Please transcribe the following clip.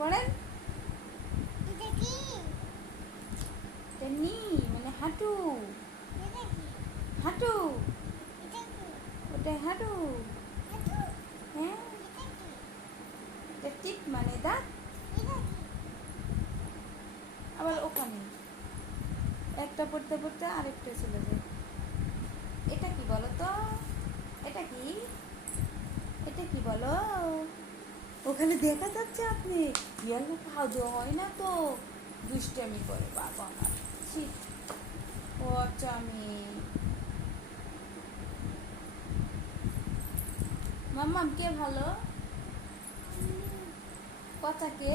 পড়েন। নি মানে হাঁটু, হাঁটু, ওটাই হাঁটু। হ্যাঁ, এটা টিপ মানে দাঁত। আবার ওখানে একটা পড়তে পড়তে আরেকটা চলে যায়। এটা কি বলো তো? এটা কি? এটা কি বলো? ওখানে দেখা যাচ্ছে আপনি ইয়ালো খাওয়া দেওয়া হয় না তো, দুষ্টামি করে বাবা আমার। ছি, ও আচ্ছা আমি মাম্মাম কে ভালো? কথা কে?